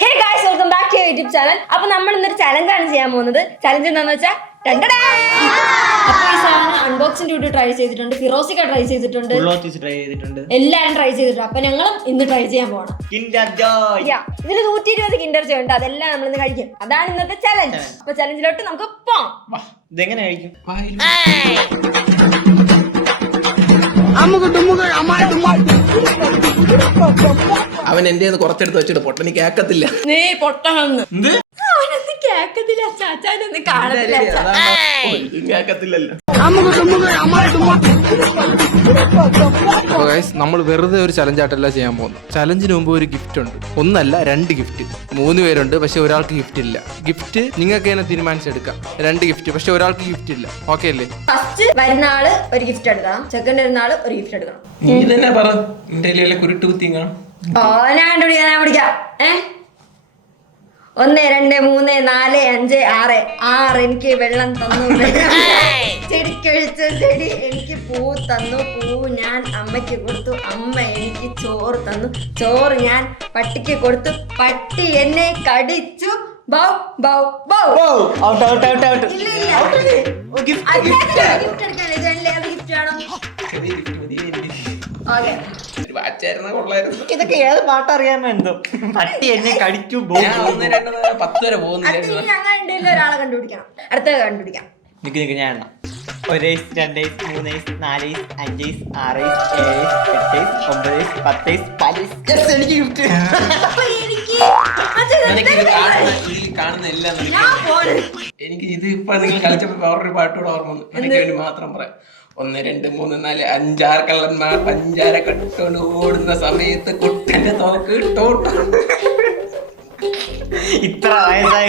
Hey guys, welcome back to your YouTube channel. അപ്പോൾ നമ്മൾ ഇന്നൊരു ചലഞ്ചാണ് ചെയ്യാൻ പോകുന്നത്. ചലഞ്ച് എന്താണെന്ന് വെച്ചാൽ അപ്പോൾ ഈ സാധനം അൺബോക്സിംഗ് വീഡിയോ ട്രൈ ചെയ്തിട്ടുണ്ട്, ഫിറോസിക്ക ട്രൈ ചെയ്തിട്ടുണ്ട്, എല്ലാവരും ട്രൈ ചെയ്തിട്ടുണ്ട്. അപ്പോൾ ഞങ്ങളും ഇന്ന് ട്രൈ ചെയ്യാൻ പോകണം. ഇതിൽ 120 കിൻഡർ ജോയ് ഉണ്ട്, അതെല്ലാം നമ്മൾ ഇന്ന് കഴിക്കും. അതാണ് ഇന്നത്തെ ചലഞ്ച്. അപ്പോൾ ചലഞ്ചിലോട്ട് നമുക്ക് പോകാം. ഇതെങ്ങനെ കഴിക്കും? അവൻ എന്റെ കുറച്ചെടുത്ത് വെച്ചിട്ട് പൊട്ടന് കേക്കത്തില്ല. നീ പൊട്ടണെന്ന് അവനൊന്നും കേക്കത്തില്ല, ചാച്ചാനൊന്നും കാണത്തില്ല, കേക്കത്തില്ലല്ലോ. നമ്മൾ വെറുതെ ഒരു ചലഞ്ചായിട്ടല്ല ചെയ്യാൻ പോകുന്നത്. ചലഞ്ചിന് മുമ്പ് ഒരു ഗിഫ്റ്റ് ഉണ്ട്. ഒന്നല്ല 2 ഗിഫ്റ്റ്. 3 പേരുണ്ട്, പക്ഷെ ഒരാൾക്ക് ഗിഫ്റ്റ് ഇല്ല. ഗിഫ്റ്റ് നിങ്ങൾക്ക് തന്നെ തീരുമാനിച്ചെടുക്കാം. 2 ഗിഫ്റ്റ്, പക്ഷെ ഒരാൾക്ക് ഗിഫ്റ്റ് ഇല്ല. ഓക്കെ അല്ലേ? ഫസ്റ്റ് വരുന്ന ആള് ഒരു ഗിഫ്റ്റ് എടുക്കണം, സെക്കൻഡ് വരുന്ന ആള് ഒരു ഗിഫ്റ്റ് എടുക്കണം. നീ തന്നെ പറ. കുരുട്ട് കുത്തിങ്ങ ഞാൻ പിടിക്കാം. 1 2 3 4 5 6 6 എനിക്ക് വെള്ളം തന്നു, ചെടിക്കൊഴിച്ചു ചെടി എനിക്ക് പൂ തന്നു, പൂ ഞാൻ അമ്മയ്ക്ക് കൊടുത്തു, അമ്മ എനിക്ക് ചോറ് തന്നു, ചോറ് ഞാൻ പട്ടിക്ക് കൊടുത്തു, പട്ടി എന്നെ കടിച്ചു, ബൗ ബൗ ബൗ. ഇല്ല ഗിഫ്റ്റ് എടുക്കാനല്ലേ ജനലേ, അത് ഗിഫ്റ്റ് ആണോ? ഓക്കെ, ഇതൊക്കെ ഏത് പാട്ടറിയാമോ എന്തോ. പട്ടി എന്നെ കടിച്ചു. 10 വരെ പോകുന്നില്ല. ഞങ്ങൾ ഒരാളെ കണ്ടുപിടിക്കണം, അടുത്ത കണ്ടുപിടിക്കാം. നിക്ക് ഞാൻ എണ്ണ. 1 2 3 4 5 6 7 8 9 10 11. എനിക്ക് ഗിഫ്റ്റ്. കാണുന്ന എല്ലാം എനിക്ക് ഇത് ഇപ്പൊ നിങ്ങൾ കളിച്ചപ്പോ വേറൊരു പാട്ടോട് ഓർമ്മ വന്നു. എനിക്ക് വേണ്ടി മാത്രം പറയാം. 1 2 3 4 5 6 കള്ളന്മാർ പഞ്ചാര കെട്ടോണ്ട് ഓടുന്ന സമയത്ത് കുട്ടന്റെ തോക്ക് ഇട്ടോട്ടു. ഇത്ര വയസ്സായ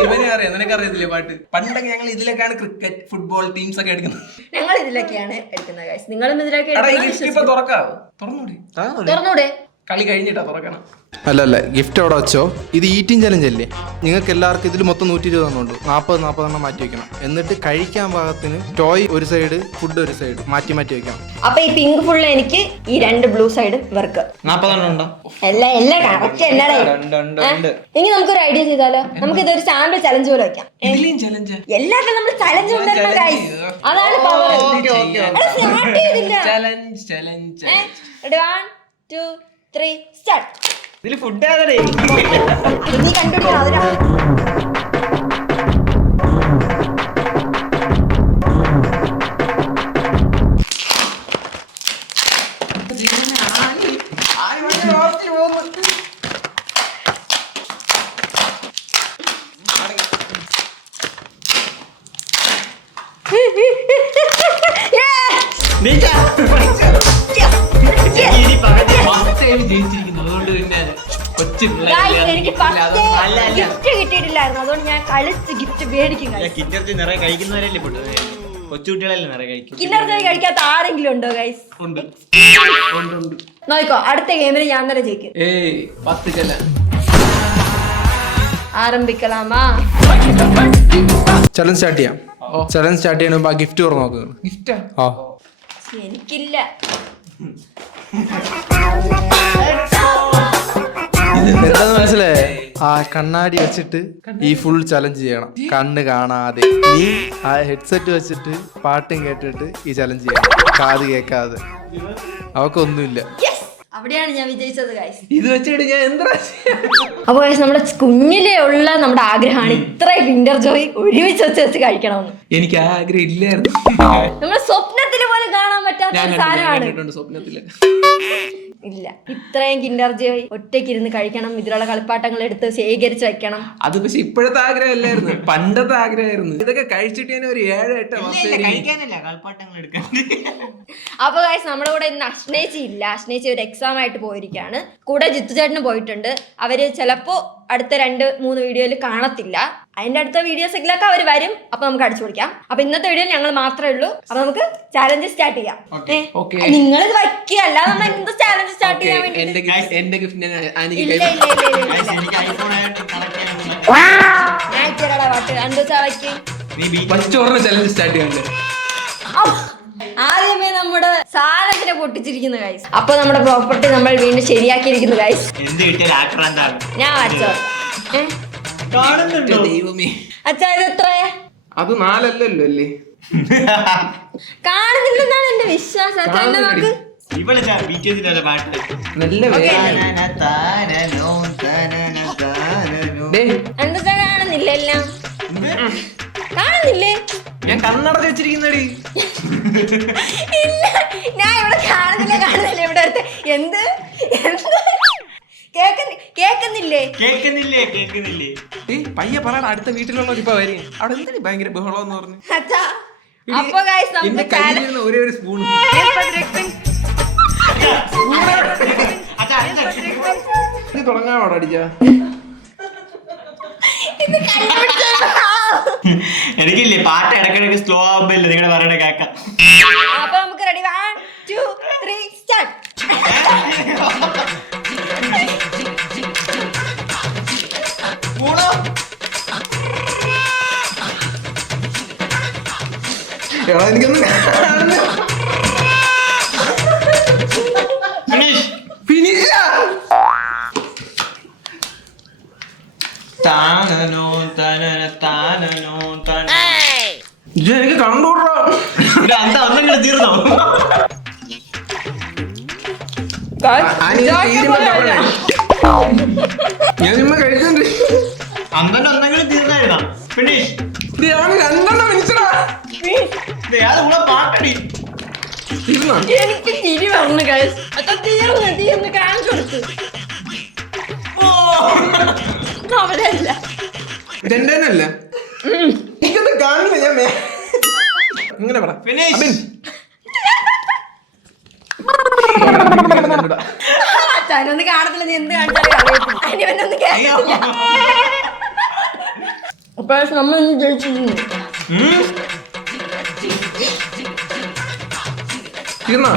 ഇവനെ അറിയാം. നിനക്കറിയത്തില്ലേ പാട്ട്? പണ്ടൊക്കെ ഞങ്ങൾ ഇതിലൊക്കെയാണ് ക്രിക്കറ്റ് ഫുട്ബോൾ ടീംസ് ഒക്കെ എടുക്കുന്നത്. ഞങ്ങൾ ഇതിലൊക്കെയാണ് എടുക്കുന്നത് ഗൈസ്. നിങ്ങളും ഇതിലൊക്കെ ഇപ്പൊ തുറക്കാവോ? തുറന്നൂടെ? കളി കഴിഞ്ഞിട്ടാ തുറക്കണം. അല്ല, ഗിഫ്റ്റ് അവിടെ വെച്ചോ. ഇത് ഈറ്റിംഗ് ചലഞ്ച് അല്ലേ? നിങ്ങൾക്ക് എല്ലാവർക്കും ഇതിൽ മൊത്തം 120 ഉണ്ട്. 40 മാറ്റി വെക്കണം. എന്നിട്ട് കഴിക്കാൻ പാകത്തിന് ടോയ് ഒരു സൈഡ്, ഫുഡ് ഒരു സൈഡ് മാറ്റി വെക്കണം. അപ്പൊ ഈ പിങ്ക് ഫുള്ള് എനിക്ക്, ഈ 2 ബ്ലൂ സൈഡ് ഇവർക്ക്. 40 ഉണ്ടോ? എല്ലാം കറക്റ്റ് എന്നാടേ. ഇനി നമുക്കൊരു ഐഡിയ ചെയ്താലോ? നമുക്ക് ഇതൊരു സാമ്പിൾ ചലഞ്ച് പോലെ വെക്കാം. എല്ലാത്തിലും നമ്മൾ ചലഞ്ച് കൊണ്ടുവരണം ഗൈസ്. അതാണ് പവർ. സ്റ്റാർട്ട് ചെയ്തില്ല. 1 2 3 സ്റ്റാർട്ട്. ഇതില് ഫുഡ് ആണേ. നീ കണ്ടുപിടിക്കണം. അതിനാ എനിക്ക് ഗിഫ്റ്റ് കിട്ടിയിട്ടില്ലായിരുന്നു, അതുകൊണ്ട് ഞാൻ കളിച്ച് ഗിഫ്റ്റ് മേടിക്കും. കിൻഡർ നിറയെ കഴിക്കുന്നവരല്ലേ കൊച്ചുകുട്ടികളല്ലേ നിറയെ കഴിക്കും. കിൻഡർ ജോയ് കഴിക്കാത്ത ആരെങ്കിലും ഉണ്ടോ ഗൈസ്? നോക്കോ, അടുത്ത ഗെയിമിൽ ഞാൻ തന്നെ ജയിക്കും. ആരംഭിക്കലാമാ? ചലഞ്ച് സ്റ്റാർട്ട് ചെയ്യാം. ചലഞ്ച് സ്റ്റാർട്ട് ചെയ്യണ ഗിഫ്റ്റ് തുറന്നു നോക്കുക. ഗിഫ്റ്റ് എനിക്കില്ല. എന്താന്ന് മനസ്സിലായേ? ആ കണ്ണാടി വെച്ചിട്ട് ഈ ഫുൾ ചലഞ്ച് ചെയ്യണം, കണ്ണ് കാണാതെ. നീ ആ ഹെഡ്സെറ്റ് വെച്ചിട്ട് പാട്ടും കേട്ടിട്ട് ഈ ചലഞ്ച് ചെയ്യണം, കാത് കേൾക്കാതെ. അവക്കൊന്നുമില്ല. അവിടെയാണ് ഞാൻ വിജയിച്ചത് ഗൈസ്. ഇത് വെച്ചിട്ട് ഞാൻ എന്താ? അപ്പൊ ഗൈസ്, നമ്മുടെ കുഞ്ഞിലേ ഉള്ള നമ്മുടെ ആഗ്രഹമാണ് ഇത്രയും കിൻഡർ ജോയ് ഒരുമിച്ച് വെച്ച് കഴിക്കണമെന്ന്. എനിക്ക് ആഗ്രഹം ഇല്ലായിരുന്നു. നമ്മുടെ സ്വപ്നത്തിൽ പോലും കാണാൻ പറ്റാത്ത സാധനമാണ്. സ്വപ്നത്തില് ഇല്ല, ഇത്രയും കിൻഡർ ജോയ് ഒറ്റയ്ക്ക് ഇരുന്ന് കഴിക്കണം, ഇതിലുള്ള കളിപ്പാട്ടങ്ങൾ എടുത്ത് ശേഖരിച്ച് വെക്കണം. അത് പക്ഷെ ഇപ്പോഴത്തെ ആഗ്രഹമല്ലായിരുന്നു, പണ്ടത്തെ ആഗ്രഹമായിരുന്നു. ഇതൊക്കെ കഴിച്ചിട്ട് തന്നെ ഒരു 7-8 വർഷം കഴിക്കാനല്ല, കളിപ്പാട്ടങ്ങൾ എടുക്കാൻ. അപ്പൊ ഗൈസ്, നമ്മുടെ കൂടെ ഇന്ന് അശ്നേച്ചി ഇല്ല. അശ്നേച്ചി ഒരു എക്സാം ആയിട്ട് പോയിരിക്കുകയാണ്. കൂടെ ജിത്തുചേട്ടന് പോയിട്ടുണ്ട്. അവര് ചിലപ്പോ അടുത്ത 2-3 വീഡിയോയിൽ കാണത്തില്ല. അതിന്റെ അടുത്ത വീഡിയോസൊക്കെ അവർ വരും. അപ്പൊ നമുക്ക് അടിച്ചു പൊളിക്കാം. അപ്പൊ ഇന്നത്തെ വീഡിയോ ഞങ്ങൾ മാത്രമേ ഉള്ളൂ. അപ്പൊ നമുക്ക് ചാലഞ്ച് സ്റ്റാർട്ട് ചെയ്യാം. നിങ്ങൾ ഇത് വയ്ക്കുക, അല്ലാതെ നമ്മൾ എന്ത് ചാലഞ്ച് സ്റ്റാർട്ട് ചെയ്യാൻ വേണ്ടി? ആദ്യം ആദ്യമേ നമ്മുടെ സാധനത്തിനെ പൊട്ടിച്ചിരിക്കുന്നു ഗൈസ്. അപ്പൊ നമ്മുടെ പ്രോപ്പർട്ടി നമ്മൾ വീണ്ടും ശരിയാക്കിയിരിക്കുന്നു ഗൈസ്. എന്ത് കിട്ടിയ ആക്രാന്താണ് ഞാൻ വച്ചോ. കാണുന്നുണ്ടോ ദൈവമേ, അച്ഛാ ഇത് എത്ര? അത് 4 അല്ലേ? കാണുന്നില്ലെന്നാണ് എന്റെ വിശ്വാസം. അച്ഛാ എന്നെ നോക്ക്. ഇവളെ ബിറ്റിഎസിന്റെ പാട്ട് നല്ല എന്താ കാണുന്നില്ല എല്ലാം? കാണുന്നില്ലേ? ഞാൻ കണ്ണടച്ച് വെച്ചിരിക്കുന്നടി. ഇല്ല, ഞാൻ ഇവിടെ കാണുന്നില്ല ഇവിടെ അടുത്ത്. എന്ത് കേക്കുന്നില്ലേ? പയ്യെ പറയടാ, അടുത്ത വീട്ടിലുള്ളവർ ഇപ്പൊ വരും. അവിടെ എന്തിനു ഭയങ്കര ബഹളം എന്ന് പറഞ്ഞു. അച്ഛാ അപ്പൊ ഗൈസ് എന്റെ കയ്യിൽ നിന്ന് ഒരേ ഒരു സ്പൂൺ തുടങ്ങാവോടാ അടിച്ച. എനിക്കില്ലേ പാട്ട് ഇടക്കിടക്ക് സ്ലോ ആവുമ്പല്ലേ നിങ്ങളുടെ പറയണ കേക്കാം. അപ്പൊ നമുക്ക് റെഡി 1 2 3 സ്റ്റാർട്ട്. എനിക്കൊന്നും ഫിനിഷ്. എനിക്ക് കണ്ടൂടാ. അന്നങ്ങനെ തീർന്നോ? ഞാൻ നിമ്മ കഴിച്ചോണ്ട് അന്നെ ഒന്നെങ്കിലും തീർന്നായിരുന്നോ? ഫിനിഷ്. 2 മിനിറ്റാ പാട്ടടി എനിക്ക് ചിരി വന്നു ഗൈസ്. അച്ഛാ തീർന്ന് കാണിച്ചു കൊടുത്തു. അവരല്ല ഇതെന്റെന്നല്ല, എനിക്കൊന്നും കാണില്ല. ഞാൻ ഇങ്ങനെ പറ. അച്ഛനൊന്ന് കാണത്തില്ല. നീ എന്ത് കാണിച്ചാലും അതിനൊന്നും കേട്ടില്ല. അപ്പൊ നമ്മൾ ജയിച്ചിരുന്നു. തീർന്നോ?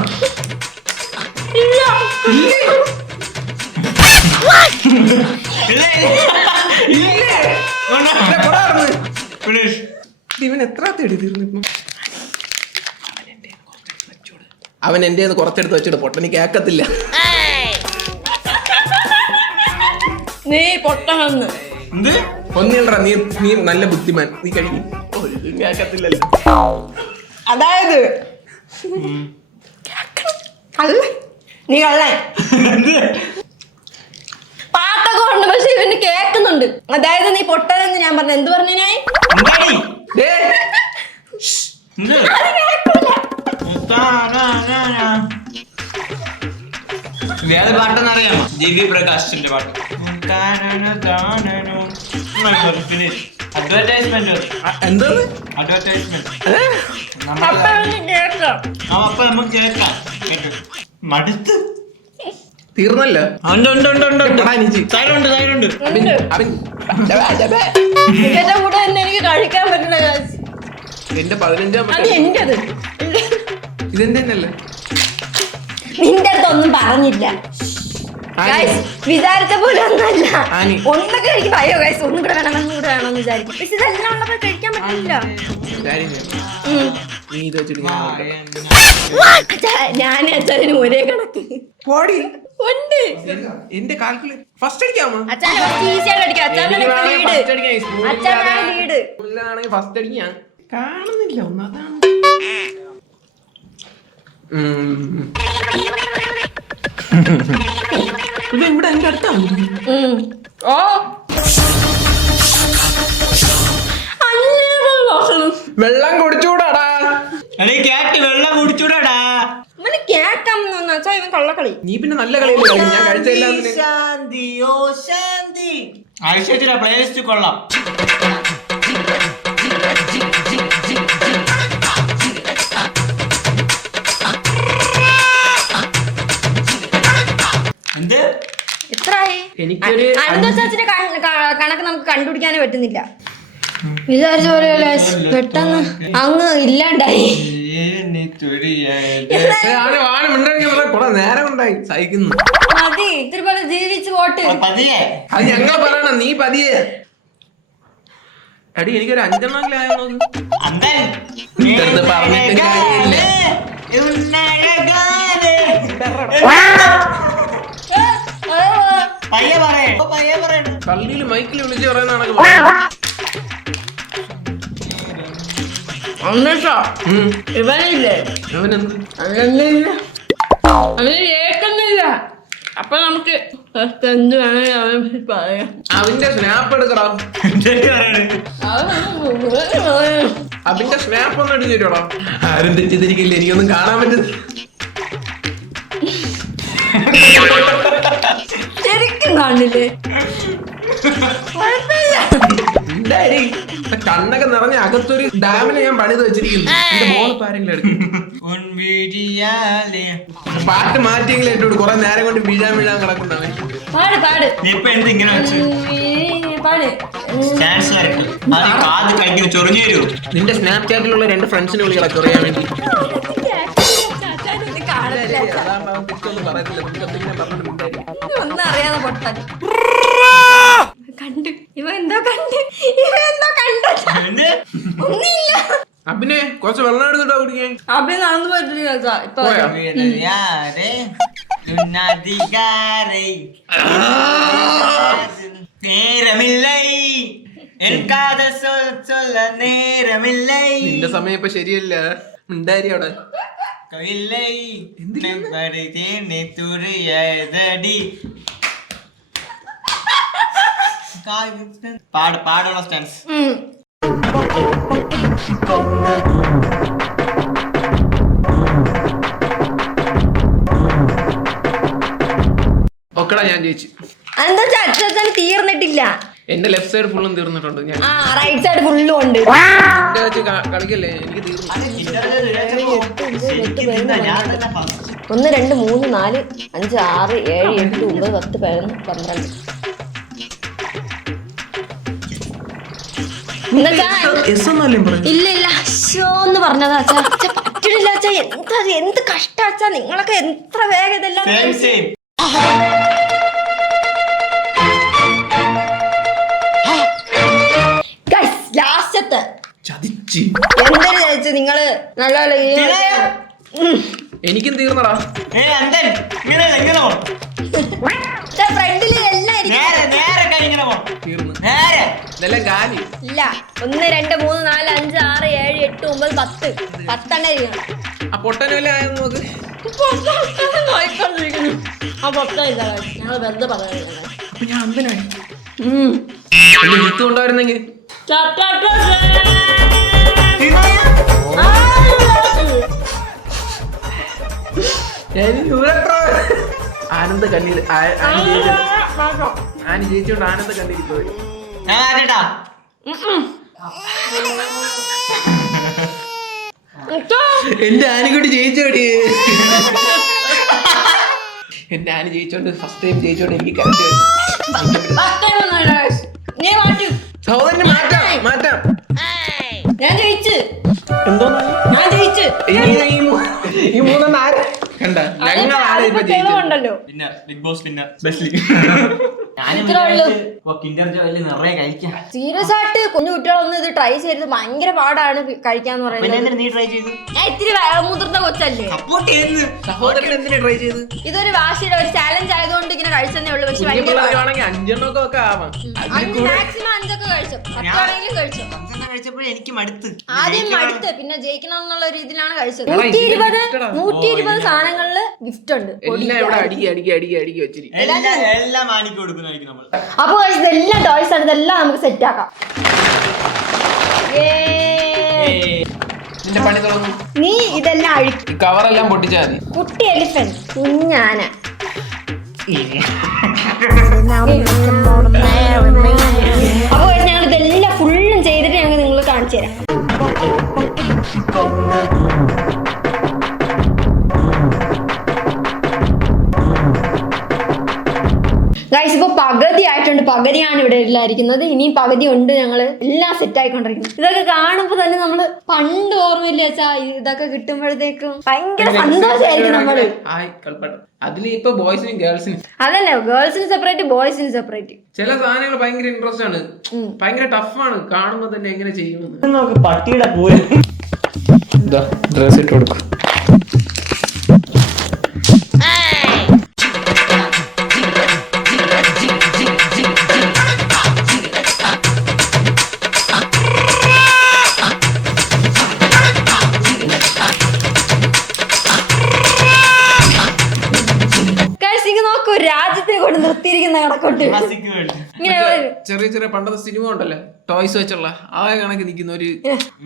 ഇവൻ എത്ര തേടി തീർന്നു. അവൻ എന്റെ കുറച്ചെടുത്ത് വെച്ചിട്ട് പൊട്ടന് കേക്കത്തില്ല. നീ പൊട്ടണെന്ന് ഒന്നില്ലടാ, നീ നല്ല ബുദ്ധിമാൻ. നീ കഴിക്കും. കേക്കത്തില്ലല്ലോ. അതായത് നീ കള്ളൻ. പാട്ടൊക്കെ ഉണ്ട്, പക്ഷെ ഇവന് കേക്കുന്നുണ്ട്. അതായത് നീ പൊട്ടനെന്ന് ഞാൻ പറഞ്ഞു. എന്ത് പറഞ്ഞു? ഞാൻ വേറെ പാട്ടെന്നറിയാമോ? ദിവ്യ പ്രകാശിന്റെ പാട്ട്. അഡ്വർടൈസ്മെന്റ്. എന്താണ് അഡ്വർടൈസ്മെന്റ്? കേട്ടോ? അപ്പൊ നമുക്ക് കേൾക്കാം. മടുത്ത് തീർന്നല്ലോ. ഇതിന്റെ കൂടെ തന്നെ എനിക്ക് കഴിക്കാൻ പറ്റില്ല. എന്റെ 15 അത് എന്റേത്. ഇതെന്റെ തന്നെയല്ലേ? നിന്റെ അടുത്തൊന്നും പറഞ്ഞില്ല. വിചാരിച്ച പോലെ ഒന്നല്ല. ഒന്നൊക്കെ എനിക്ക് ഭയോ ഗൈസ്. ഒന്നും കൂടെ വേണം, ഒന്നും കൂടെ വേണമെന്ന് വിചാരിക്കും. പക്ഷെ ഇതെല്ലാം ഉള്ളപ്പോ കഴിക്കാൻ പറ്റില്ല. ഞാനും അച്ഛനും ഒരേ കണക്ക് ഉണ്ട്. എന്റെ കാൽക്കുലേറ്റ് ഫസ്റ്റ് അടിക്കാമോ? അച്ഛനെ ഈസി ആയിട്ട് അടിക്കാം. അച്ഛനാണ് ലീഡ്. ഫസ്റ്റ് അടിക്കാം. കാണുന്നില്ല ഒന്നതാണ്. ഇവിടെ എന്റെ അടുത്താണ്. ഓ വെള്ളം കുടിച്ചൂടാടാ. വെള്ളം കുടിച്ചൂടാടാ. കേക്കാം. ഇവൻ കള്ളക്കളി. നീ പിന്നെ നല്ല കളിയല്ലേ കളി. ഞാൻ കഴിച്ചില്ല. ആഴ്ച പ്ലേലിസ്റ്റ് കൊള്ളാം. എന്ത് എത്രയായി? എനിക്കൊരു അനന്തോച്ചാച്ചിന്റെ കണക്ക് നമുക്ക് കണ്ടുപിടിക്കാനേ പറ്റുന്നില്ല. വിചാരിച്ച പോലെ പെട്ടെന്ന് അങ്ങ് ഇല്ലാണ്ടായി. നേരം ഉണ്ടായി സഹിക്കുന്നു. മതി, ഇത്തിരി പോലെ ജീവിച്ചു പോട്ട്. അത് ഞങ്ങൾ പറയണം. നീ പതിയെ അടി. എനിക്കൊരു 5 എണ്ണം ആയോ? പറഞ്ഞിട്ട് കാര്യമില്ല. പയ്യെ പറയണ പള്ളിയിൽ മൈക്കിൽ വിളിച്ച് പറയുന്നതാണ് ഇവനില്ലേ അവനെന്ത് അവന് കേൾക്കുന്നില്ല. അപ്പൊ നമുക്ക് എന്ത് വേണമെങ്കിൽ പറയാം. അവന്റെ സ്നാപ്പ് എടുക്കടാ. അവന്റെ സ്നാപ്പ് ഒന്ന് അടിച്ചു തരുവാടാ. ആരും തെറ്റിദ്ധരിക്കില്ല, എനിക്കൊന്നും കാണാൻ പറ്റും. ശരിക്കും കാണില്ലേ? കണ്ണൊക്കെ നിറഞ്ഞ അകത്തൊരു ഡാമിനെ ഞാൻ പണിത് വെച്ചിരിക്കുന്നു. എന്റെ മോളിപ്പോ ആരെങ്കിലും എടുക്കും. പാട്ട് മാറ്റിയെങ്കിലും ഇട്ടോട് കുറെ നേരം കൊണ്ട് വീഴാൻ കിടക്കുന്നവൻ. നിന്റെ സ്നാപ്ചാറ്റിലുള്ള 2 ഫ്രണ്ട്സിനെ വിളികളെ ചൊറിയാൻ വേണ്ടി. ഒന്നും അറിയാതെ പൊട്ടാൻ കണ്ടു. ഇവ എന്തോ കണ്ടു. ഒന്നില്ല. അഭിനെ കുറച്ച് വെള്ളം എടുത്തിട്ടാ കുടിക്കാൻ. അഭി നടന്നു പോയിട്ടില്ല ഇപ്പൊ. നിന്റെ സമയം ഇപ്പൊ ശരിയല്ല. ഉണ്ടായി അവിടെ പാടുള്ള സ്റ്റാൻസ്. ഒക്കടാ ഞാൻ ജയിച്ചു. എന്താ അച്ഛൻ തീർന്നിട്ടില്ല. എന്റെ ലെഫ്റ്റ് സൈഡ് ഫുള്ളും തീർന്നിട്ടുണ്ട്. ഞാൻ റൈറ്റ് സൈഡ് ഫുള്ളും ഉണ്ട്. കളിക്കല്ലേ, എനിക്ക് തീർന്നു. 1 2 3 4 5 6 7 8 9 10 11 12. ഇല്ല ഷോ എന്ന് പറഞ്ഞതാ അച്ഛാ. പറ്റില്ല അച്ഛാ. എന്ത് കഷ്ടാ അച്ഛാ. നിങ്ങളൊക്കെ എത്ര വേഗം ഇതെല്ലാം. ലാസ്റ്റത്തെ എന്തൊരു ചോദിച്ചു നിങ്ങള് നല്ല എനിക്കും തീർന്നടാ. ഫ്രണ്ടില് എല്ലാം ഇല്ല. 1 2 3 4 5 6 7 8 9 10 10 ഇരിക്കണം. ആ പൊട്ടനല്ലേ ആയെന്ന് നോക്ക്. ഞങ്ങൾ വെറുതെ പറയാ. ഞാൻ അന്തനായി. കൊണ്ടുവരുന്നെങ്കിൽ ആനന്ദ കണ്ണീർ ആനി ജയിച്ചോണ്ട് ആനന്ദ കണ്ണീർ പോയി. എന്റെ ആനക്കുട്ടി ജയിച്ചോടി. എന്റെ ആന ജയിച്ചോണ്ട് ഫസ്റ്റ് ടൈം ജയിച്ചോണ്ട് എനിക്ക് കറക്റ്റ് സഹോദരന് മാറ്റാം. ഞാൻ ജയിച്ചു. എന്തോന്നാ ഞാൻ ജയിച്ചു. ഈ 3 ആര് കണ്ട? ഞങ്ങൾ ആരെ ഇപ്പൊ ജയിച്ചല്ലോ. ബിഗ് ബോസ് സീരിയസ് ആയിട്ട് കുഞ്ഞു കുട്ടികളൊന്നും ഇത് ട്രൈ ചെയ്ത് ഭയങ്കര പാടാണ് കഴിക്കാന്ന് പറയുന്നത്. നീ ട്രൈ ചെയ്തു. ഞാൻ ഇത്തിരി മുതിർന്ന കൊച്ചല്ലേ. സഹോദരൻ എന്തിനാ ട്രൈ ചെയ്ത്? ഇതൊരു വാശിയുടെ ഒരു ചാലഞ്ച് ആയതുകൊണ്ട് ഇങ്ങനെ കഴിച്ചതേ ഉള്ളൂ. പക്ഷെ ഭയങ്കര 5 ഒക്കെ ആവാം. മാക്സിമം 5 ഒക്കെ കഴിച്ചു. 10 ആണെങ്കിലും കഴിച്ചു. എനിക്ക് മടുത്ത്. ആദ്യം മടുത്ത് പിന്നെ ജയിക്കണം എന്നുള്ള രീതിയിലാണ് കഴിച്ചത്. 120 സാധനങ്ങളില് ഗിഫ്റ്റ് ഉണ്ട്. അപ്പൊ ഇതെല്ലാം ടോയ്സ് ആണ്. ഇതെല്ലാം നമുക്ക് സെറ്റ് ആക്കാം. നീ ഇതെല്ലാം അഴിക്കും. കവറെല്ലാം പൊട്ടിച്ചാൽ മതി. കുട്ടി എലിഫന്റ്, കുഞ്ഞാന. അപ്പൊ ഞങ്ങൾ ഇതെല്ലാം ഫുള്ളും ചെയ്തിട്ട് ഞങ്ങൾ നിങ്ങൾ കാണിച്ചു തരാം. ഗൈസ് ഇപ്പൊ പകുതി ആയിട്ടുണ്ട്. പകുതിയാണ് ഇവിടെ ഇല്ലായിരിക്കുന്നത്. ഇനിയും പകുതി ഉണ്ട്. ഞങ്ങള് എല്ലാം സെറ്റ് ആയിക്കൊണ്ടിരിക്കുന്നു. ഇതൊക്കെ കാണുമ്പോ തന്നെ നമ്മള് പണ്ട് ഓർമ്മയില്ല വെച്ചാ ഇതൊക്കെ കിട്ടുമ്പോഴത്തേക്കും ഭയങ്കര സന്തോഷമായിരിക്കും നമ്മള്. അതിലിപ്പോ ബോയ്സിനും ഗേൾസിനും അതല്ലേ, ഗേൾസിന് സെപ്പറേറ്റ് ബോയ്സിന് സെപ്പറേറ്റ്. ചില സാധനങ്ങൾ ഭയങ്കര ഇൻട്രസ്റ്റ് ആണ്, ഭയങ്കര ടഫാണ്. കാണുമ്പോ തന്നെ എങ്ങനെ ചെയ്യുമെന്ന്. പട്ടിയുടെ ഡ്രസ് ഇട്ട് കൊടുക്കും. കൊണ്ട് നിർത്തിയിരിക്കുന്ന കണക്കൊണ്ട് ഇങ്ങനെ ചെറിയ ചെറിയ പണ്ടത്തെ സിനിമ ഉണ്ടല്ലോ ടോയ്സ് വെച്ചുള്ള ആ കണക്ക് നിൽക്കുന്ന ഒരു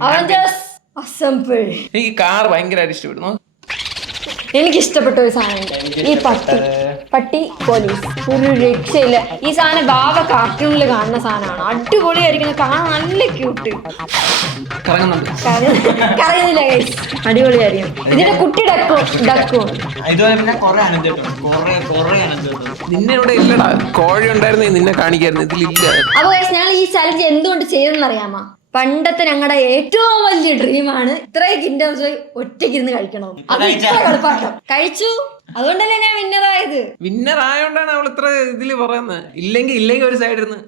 അവഞ്ചേഴ്സ് അസംബിൾ. എനിക്ക് കാർ ഭയങ്കരമായിട്ട് ഇഷ്ടപ്പെടുന്നു. എനിക്ക് ഇഷ്ടപ്പെട്ട ഒരു സാധനം ഈ പട്ടി പോലീസ്. ഒരു രക്ഷയില്ല. ഈ സാധനം ബാബ കാർട്ടൂണിൽ കാണുന്ന സാധനമാണ്. അടിപൊളിയായിരിക്കണം, കാണാൻ നല്ല ക്യൂട്ട്. കറയുന്നില്ല ഗൈസ്, അടിപൊളിയായിരിക്കും. ഇതിന്റെ കുട്ടി ഡക്കും. നിന്നെ ഇവിടെ ഇല്ലടാ, കോഴി ഉണ്ടായിരുന്നേ നിന്നെ കാണിക്കായിരുന്നു, ഇതിലില്ല. അപ്പൊ ഗൈസ് ഞങ്ങൾ ഈ ചലഞ്ച് എന്തുകൊണ്ട് ചെയ്തെന്ന് അറിയാമോ? പണ്ടത്തെ ഞങ്ങളുടെ ഏറ്റവും വലിയ ഡ്രീമാണ് ഇത്രയും കിൻഡർ ജോയ് ഒറ്റയ്ക്കിരുന്ന് കഴിക്കണം. അത് ഇത്ര എളുപ്പാക്കാം. കഴിച്ചു, അതുകൊണ്ടല്ലേ ഞാൻ വിന്നറായത്. വിന്നർ ആയോണ്ടാണ് അവൾ ഇത്ര ഇതില് പറയുന്നത്. ഇല്ലെങ്കിൽ ഒരു സൈഡിൽ നിന്ന്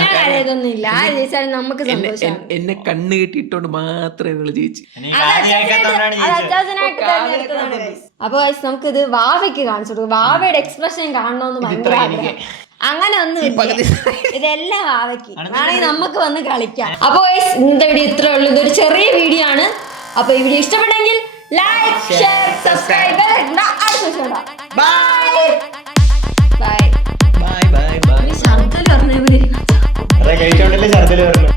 ഞാൻ അറിയതൊന്നും ഇല്ല. ആ ജയിച്ചാലും നമുക്ക് സന്തോഷം. എന്നെ കണ്ണ് കെട്ടിയിട്ടോണ്ട് മാത്രമേ ഇവള് ജയിച്ചു. അപ്പൊ നമുക്ക് ഇത് വാവയ്ക്ക് കാണിച്ചു കൊടുക്കും. വാവയുടെ എക്സ്പ്രഷൻ കാണണമെന്ന് ഭയങ്കര ആഗ്രഹം. അങ്ങനെ ഒന്നും ഇതെല്ലാം വാവയ്ക്ക് വേണമെങ്കിൽ നമുക്ക് വന്ന് കളിക്കാം. അപ്പൊ ഇന്നത്തെ വീഡിയോ ഇത്രേ ഉള്ളൂ. ഇതൊരു ചെറിയ വീഡിയോ ആണ്. അപ്പൊ ഈ വീഡിയോ ഇഷ്ടപ്പെട്ടെങ്കിൽ ലൈക്ക്, ഷെയർ, സബ്സ്ക്രൈബ്. കഴിച്ചോണ്ടല്ലേ ഛർദ്ദില് പറഞ്ഞു.